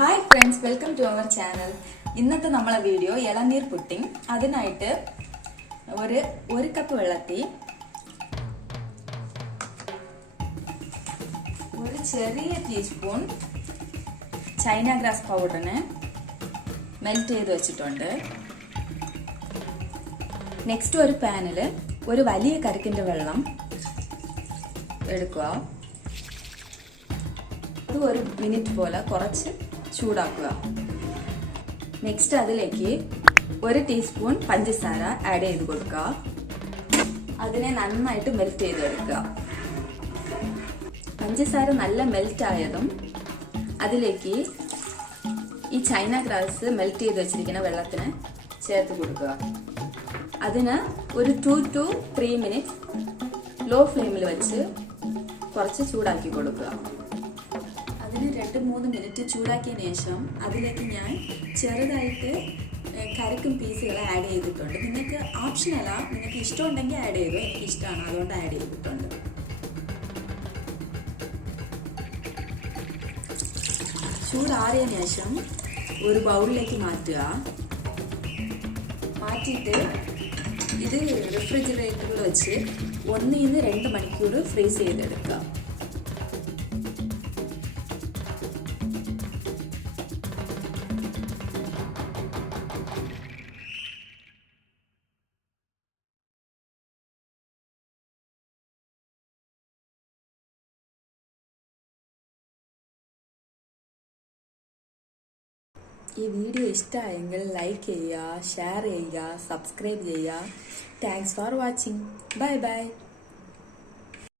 Hi friends, welcome to our channel. ഇന്നത്തെ നമ്മളെ video ഇളനീർ പുഡിംഗ്. അതിനായിട്ട് ഒരു കപ്പ് വെള്ളത്തിൽ ഒരു ചെറിയ ടീസ്പൂൺ ചൈന ഗ്രാസ് പൗഡറിനെ മെൽറ്റ് ചെയ്ത് വെച്ചിട്ടുണ്ട്. നെക്സ്റ്റ് ഒരു പാനിൽ ഒരു വലിയ കരക്കിന്റെ വെള്ളം എടുക്കുക. അത് ഒരു മിനിറ്റ് പോലെ കുറച്ച് ചൂടാക്കുക. നെക്സ്റ്റ് അതിലേക്ക് ഒരു ടീസ്പൂൺ പഞ്ചസാര ആഡ് ചെയ്ത് കൊടുക്കുക. അതിനെ നന്നായിട്ട് മെൽറ്റ് ചെയ്തെടുക്കുക. പഞ്ചസാര നല്ല മെൽറ്റ് ആയതും അതിലേക്ക് ഈ ചൈന ഗ്രാസ് മെൽറ്റ് ചെയ്ത് വെച്ചിരിക്കുന്ന വെള്ളത്തിന് ചേർത്ത് കൊടുക്കുക. അതിന് ഒരു 2 to 3 മിനിറ്റ്സ് ലോ ഫ്ലെയിമിൽ വെച്ച് കുറച്ച് ചൂടാക്കി കൊടുക്കുക. അതിന് 2-3 മിനിറ്റ് ചൂടാക്കിയതിന് ശേഷം അതിലേക്ക് ഞാൻ ചെറുതായിട്ട് കരക്കും പീസുകൾ ആഡ് ചെയ്തിട്ടുണ്ട്. നിങ്ങൾക്ക് ഓപ്ഷനല്ല, നിങ്ങൾക്ക് ഇഷ്ടമുണ്ടെങ്കിൽ ആഡ് ചെയ്തു. എനിക്ക് ഇഷ്ടമാണ്, അതുകൊണ്ട് ആഡ് ചെയ്തിട്ടുണ്ട്. ചൂടാറിയതിന് ശേഷം ഒരു ബൗളിലേക്ക് മാറ്റുക. മാറ്റിയിട്ട് ഇത് റെഫ്രിജറേറ്ററിൽ വെച്ച് 1 to 2 മണിക്കൂർ ഫ്രീസ് ചെയ്തെടുക്കുക. ഈ വീഡിയോ ഇഷ്ടമായെങ്കിൽ ലൈക്ക് ചെയ്യുക, ഷെയർ ചെയ്യുക, സബ്സ്ക്രൈബ് ചെയ്യുക. Thanks for watching. Bye bye.